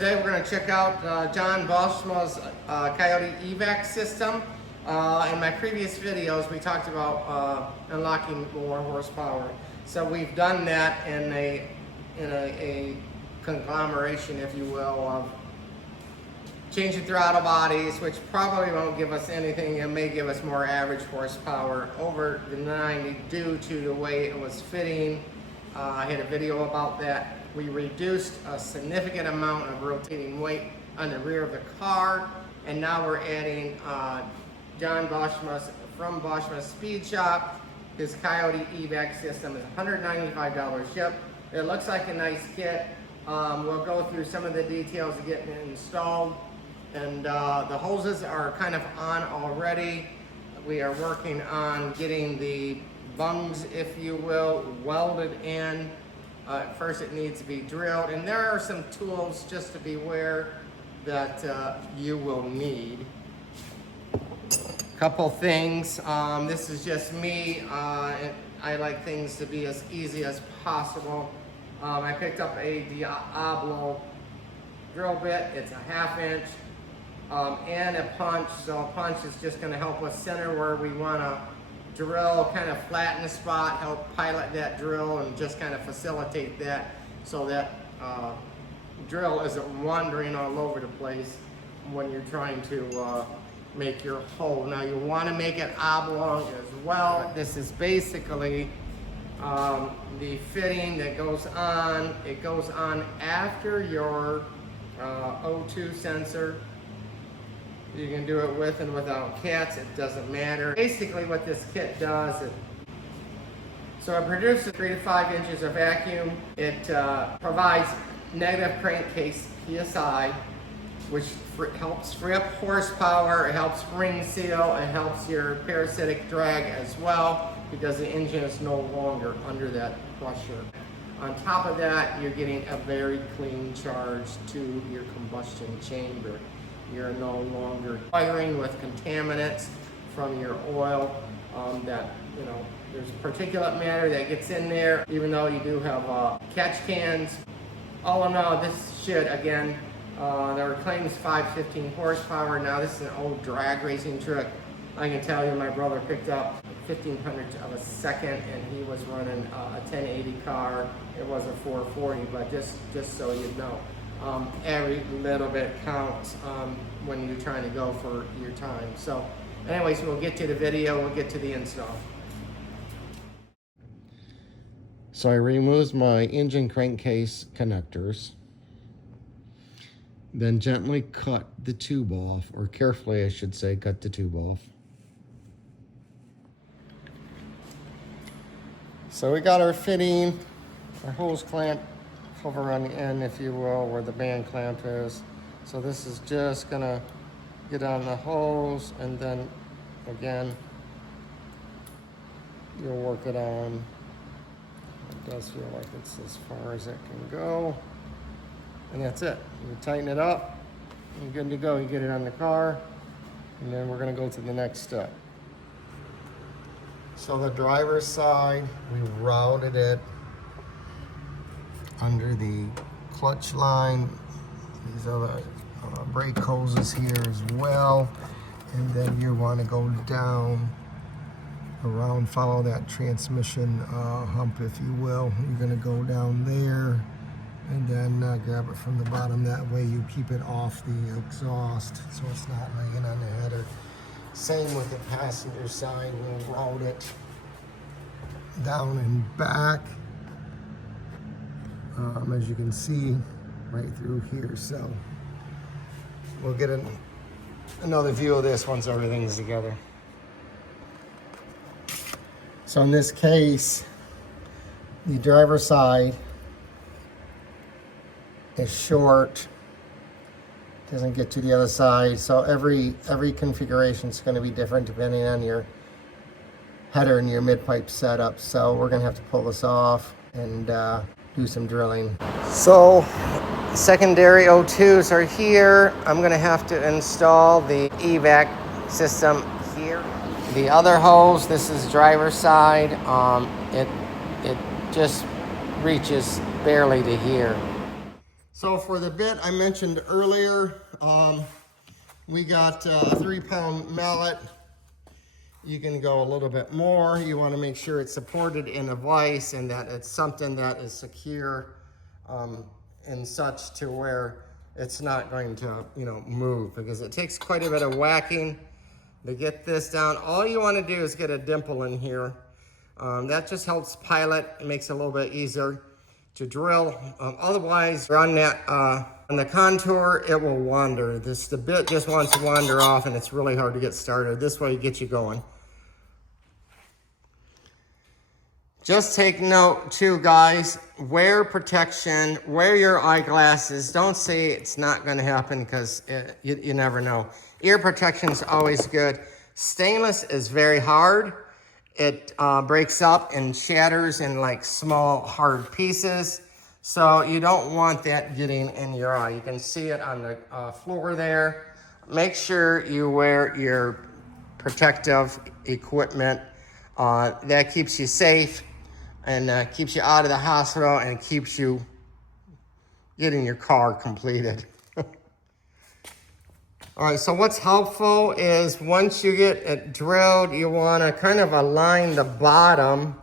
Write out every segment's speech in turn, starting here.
Today we're going to check out John Boschma's Coyote Evac system. In my previous videos we talked about unlocking more horsepower. So we've done that in a conglomeration, if you will, of changing throttle bodies, which probably won't give us anything. It may give us more average horsepower over the 90 due to the way it was fitting. I had a video about that. We reduced a significant amount of rotating weight on the rear of the car, and now we're adding John Boschma's from Boschma's Speed Shop. His Coyote Evac system is $195 shipped. It looks like a nice kit. We'll go through some of the details of getting it installed, and the hoses are kind of on already. We are working on getting the bungs, if you will, welded in. First it needs to be drilled, and there are some tools just to be aware that you will need. Couple things, this is just me, and I like things to be as easy as possible. I picked up a Diablo drill bit. It's a 1/2 inch, and a punch. So a punch is just going to help us center where we want to drill, kind of flatten the spot, help pilot that drill, and just kind of facilitate that so that drill isn't wandering all over the place when you're trying to make your hole. Now you want to make it oblong as well. This is basically the fitting that goes on. It goes on after your O2 sensor. You can do it with and without cats, it doesn't matter. Basically what this kit does, it produces 3 to 5 inches of vacuum. It provides negative crankcase PSI, which helps free up horsepower, it helps ring seal, it helps your parasitic drag as well, because the engine is no longer under that pressure. On top of that, you're getting a very clean charge to your combustion chamber. You're no longer firing with contaminants from your oil that, you know, there's particulate matter that gets in there, even though you do have catch cans. All in all, this should, again, there were claims 515 horsepower. Now this is an old drag racing truck. I can tell you, my brother picked up 1/1500th of a second, and he was running a 1080 car. It was a 440, but just so you know. Every little bit counts when you're trying to go for your time. So anyways, we'll get to the video, we'll get to the install. So I removed my engine crankcase connectors, then gently cut the tube off, or carefully I should say, cut the tube off. So we got our fitting, our hose clamp cover on the end, if you will, where the band clamp is. So this is just gonna get on the hose, and then again you'll work it on. It does feel like it's as far as it can go, and that's it. You tighten it up, you're good to go. You get it on the car, and then we're gonna go to the next step. So the driver's side, we routed it under the clutch line. These are the brake hoses here as well. And then you want to go down around, follow that transmission hump, if you will. You're going to go down there and then grab it from the bottom. That way you keep it off the exhaust so it's not laying on the header. Same with the passenger side. We'll route it down and back. As you can see, right through here. So we'll get another view of this once everything's together. So in this case, the driver's side is short, doesn't get to the other side. So every configuration is going to be different depending on your header and your mid-pipe setup. So we're going to have to pull this off and do some drilling. So secondary O2s are here. I'm going to have to install the Evac system here. The other hose, this is driver's side. It just reaches barely to here. So for the bit I mentioned earlier, we got a 3-pound mallet. You can go a little bit more. You want to make sure it's supported in a vise and that it's something that is secure and such to where it's not going to, move, because it takes quite a bit of whacking to get this down. All you want to do is get a dimple in here. That just helps pilot. It makes it a little bit easier to drill. Otherwise, on that on the contour, it will wander. The bit just wants to wander off, and it's really hard to get started. This way, it gets you going. Just take note too, guys, wear protection, wear your eyeglasses. Don't say it's not going to happen, because you never know. Ear protection is always good. Stainless is very hard. It breaks up and shatters in like small hard pieces. So you don't want that getting in your eye. You can see it on the floor there. Make sure you wear your protective equipment. That keeps you safe and keeps you out of the hospital and keeps you getting your car completed. All right, so what's helpful is once you get it drilled, you want to kind of align the bottom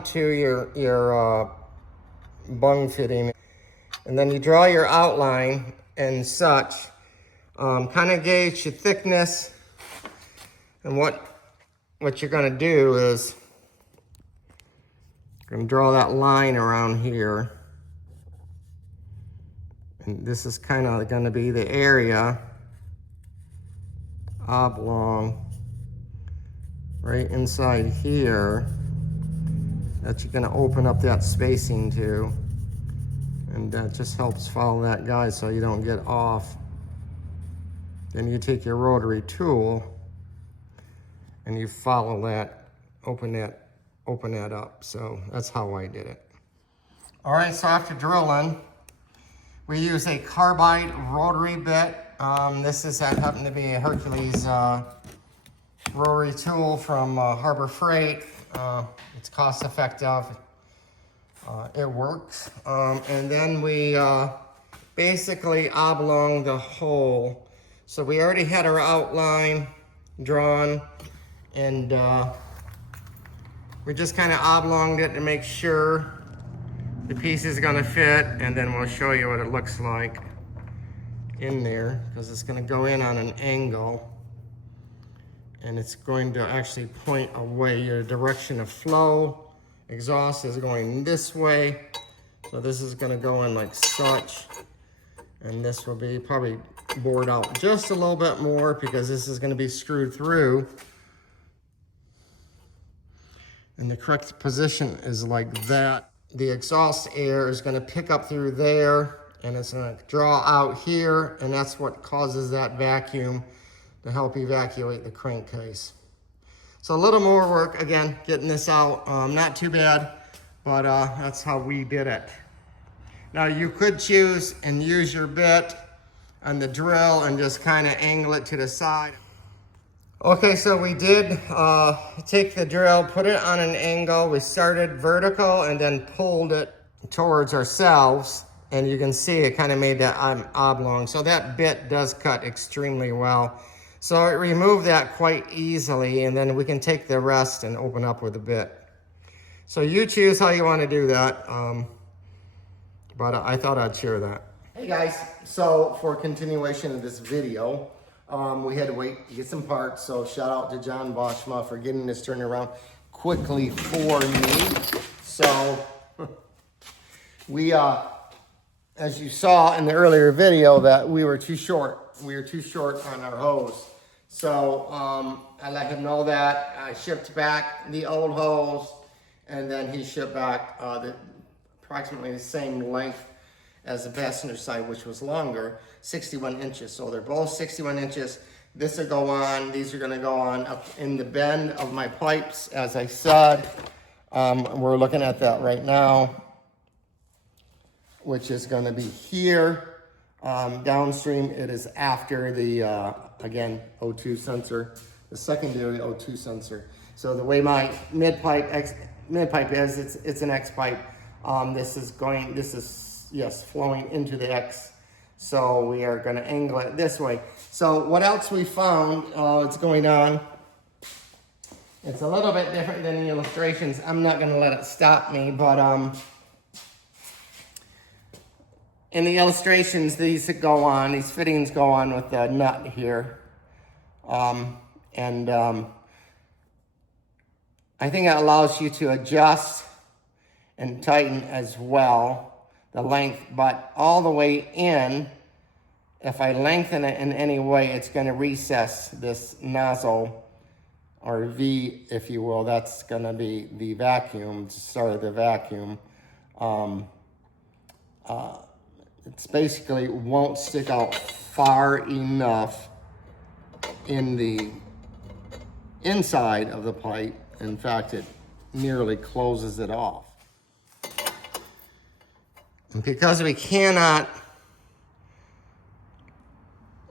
to your bung fitting, and then you draw your outline and such. Kind of gauge your thickness, and what you're going to do is you're going to draw that line around here. And this is kind of going to be the area oblong right inside here that you're going to open up that spacing to. And that just helps follow that guide so you don't get off. Then you take your rotary tool and you follow that, open that up. So that's how I did it. All right, so after drilling, we use a carbide rotary bit. This is happened to be a Hercules rotary tool from Harbor Freight. It's cost effective. It works. And then we basically oblong the hole. So we already had our outline drawn, and we just kind of oblonged it to make sure the piece is going to fit, and then we'll show you what it looks like in there, because it's going to go in on an angle, and it's going to actually point away. Your direction of flow, exhaust is going this way, so this is going to go in like such, and this will be probably bored out just a little bit more because this is going to be screwed through, and the correct position is like that. The exhaust air is going to pick up through there, and it's going to draw out here, and that's what causes that vacuum to help evacuate the crankcase. So a little more work, again, getting this out. Not too bad, but that's how we did it. Now you could choose and use your bit on the drill and just kind of angle it to the side. Okay, so we did take the drill, put it on an angle. We started vertical and then pulled it towards ourselves. And you can see it kind of made that oblong. So that bit does cut extremely well. So it removed that quite easily. And then we can take the rest and open up with a bit. So you choose how you want to do that. But I thought I'd share that. Hey guys, so for continuation of this video, we had to wait to get some parts, so shout out to John Boschma for getting this turned around quickly for me. So we, as you saw in the earlier video, that we were too short. We were too short on our hose. So I let him know that. I shipped back the old hose, and then he shipped back approximately the same length as the passenger side, which was longer, 61 inches. So they're both 61 inches. This will go on, these are gonna go on up in the bend of my pipes, as I said. We're looking at that right now, which is gonna be here. Downstream, it is after the, again, O2 sensor, the secondary O2 sensor. So the way my mid pipe is, it's an X pipe. This is yes, flowing into the X. So we are going to angle it this way. So what else we found, it's going on. It's a little bit different than the illustrations. I'm not going to let it stop me, but in the illustrations, these fittings go on with the nut here. I think it allows you to adjust and tighten as well the length, but all the way in, if I lengthen it in any way, it's going to recess this nozzle, or V, if you will. That's going to be the vacuum, to start the vacuum. It's basically won't stick out far enough in the inside of the pipe. In fact, it nearly closes it off. And because we cannot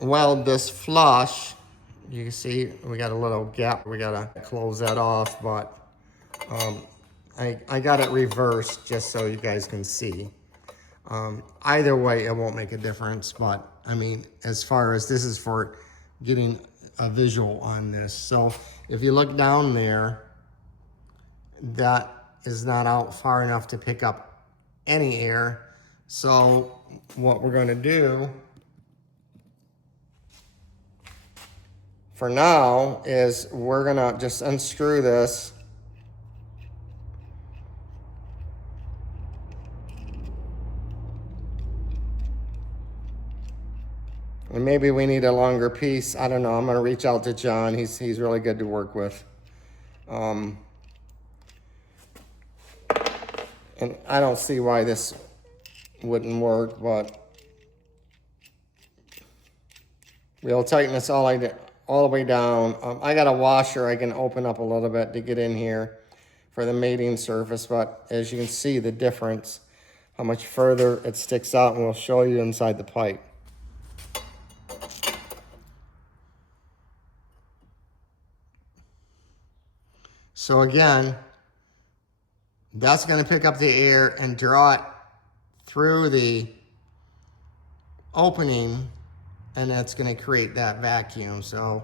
weld this flush, you can see we got a little gap. We gotta close that off, but I got it reversed just so you guys can see. Either way, it won't make a difference, but I mean, as far as this is for getting a visual on this. So if you look down there, that is not out far enough to pick up any air. So what we're going to do for now is we're going to just unscrew this. And maybe we need a longer piece. I don't know. I'm going to reach out to John. He's really good to work with. And I don't see why this wouldn't work, but we'll tighten this all the way down. I got a washer I can open up a little bit to get in here for the mating surface, but as you can see the difference, how much further it sticks out, and we'll show you inside the pipe. So again, that's going to pick up the air and draw it through the opening, and that's going to create that vacuum. So,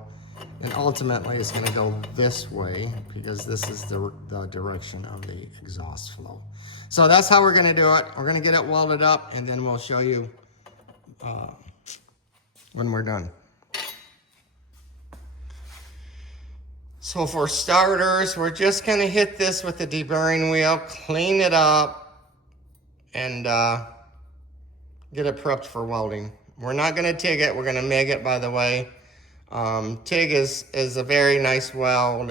and ultimately it's going to go this way because this is the direction of the exhaust flow. So that's how we're going to do it. We're going to get it welded up, and then we'll show you when we're done. So for starters, we're just going to hit this with the deburring wheel, clean it up, and get it prepped for welding. We're not going to TIG it. We're going to MIG it, by the way. TIG is a very nice weld.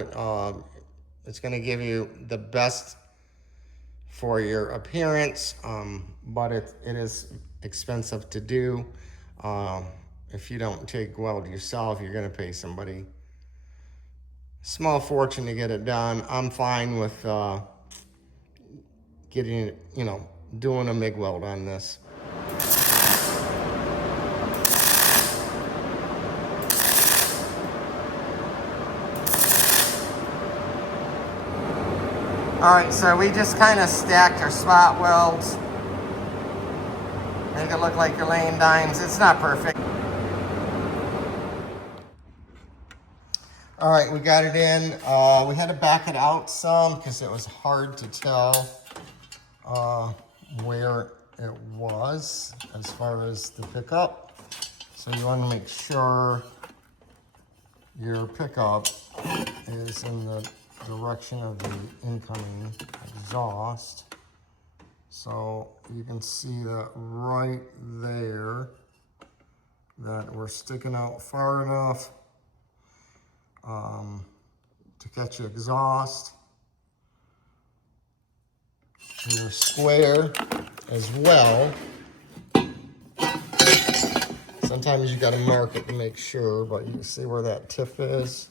It's going to give you the best for your appearance, but it is expensive to do. If you don't TIG weld yourself, you're going to pay somebody a small fortune to get it done. I'm fine with getting it, doing a MIG weld on this. All right, so we just kind of stacked our spot welds. Make it look like you're laying dimes. It's not perfect. All right, we got it in. We had to back it out some because it was hard to tell where it was as far as the pickup. So you want to make sure your pickup is in the direction of the incoming exhaust. So you can see that right there, that we're sticking out far enough to catch the exhaust. And they're square as well. Sometimes you got to mark it to make sure, but you can see where that tip is.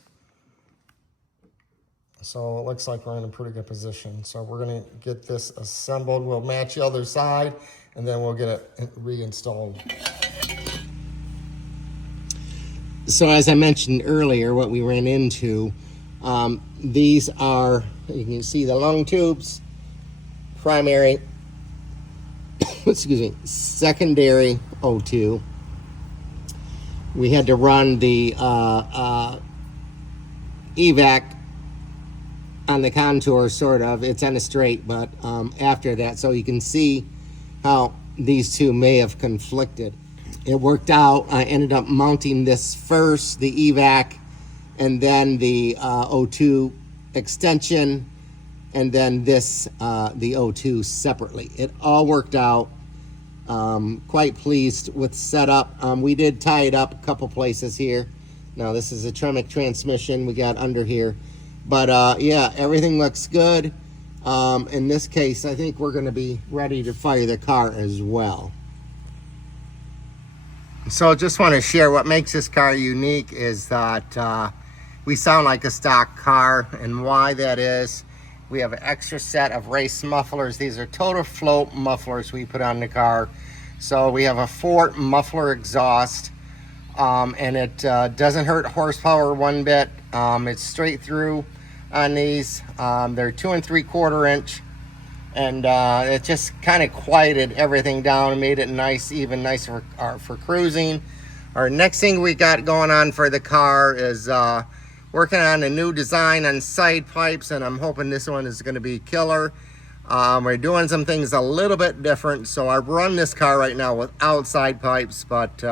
So it looks like we're in a pretty good position. So we're going to get this assembled. We'll match the other side, and then we'll get it reinstalled. So as I mentioned earlier, what we ran into, these are, you can see the lung tubes, primary excuse me, secondary O2. We had to run the Evac on the contour, sort of. It's on a straight, but after that, so you can see how these two may have conflicted. It worked out. I ended up mounting this first, the Evac, and then the O2 extension, and then this, the O2 separately. It all worked out. Quite pleased with setup. We did tie it up a couple places here. Now this is a Tremec transmission we got under here. But yeah, everything looks good. In this case, I think we're going to be ready to fire the car as well. So just want to share what makes this car unique is that we sound like a stock car, and why that is, we have an extra set of race mufflers. These are total float mufflers we put on the car. So we have a Ford muffler exhaust, and it doesn't hurt horsepower one bit. It's straight through on these. They're 2 3/4 inch, and it just kind of quieted everything down and made it nice, even nicer for cruising. Our next thing we got going on for the car is working on a new design on side pipes, and I'm hoping this one is going to be killer. We're doing some things a little bit different, so I run this car right now without side pipes, but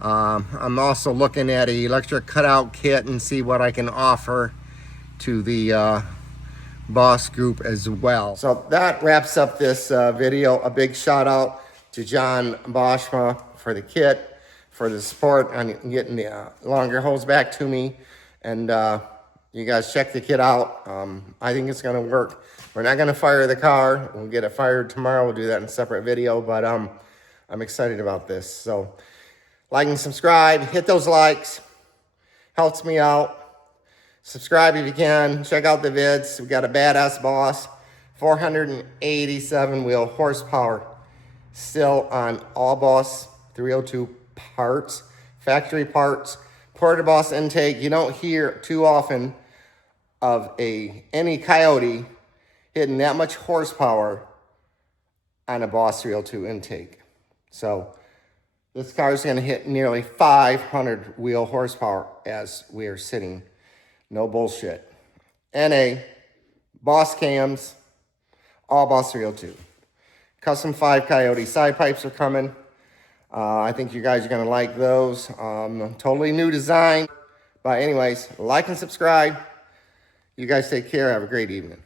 I'm also looking at an electric cutout kit and see what I can offer to the Boss group as well. So that wraps up this video. A big shout out to John Boschma for the kit, for the support on getting the longer hose back to me. And you guys check the kit out. I think it's gonna work. We're not gonna fire the car. We'll get it fired tomorrow. We'll do that in a separate video, but I'm excited about this. So like and subscribe, hit those likes, helps me out. Subscribe if you can, check out the vids. We got a badass Boss, 487 wheel horsepower, still on all Boss 302 parts, factory parts. Porta Boss intake. You don't hear too often of any Coyote hitting that much horsepower on a Boss 302 intake. So this car is going to hit nearly 500 wheel horsepower as we are sitting. No bullshit. NA, Boss cams, all Boss 302. Custom 5 Coyote side pipes are coming. I think you guys are going to like those. Totally new design. But anyways, like and subscribe. You guys take care. Have a great evening.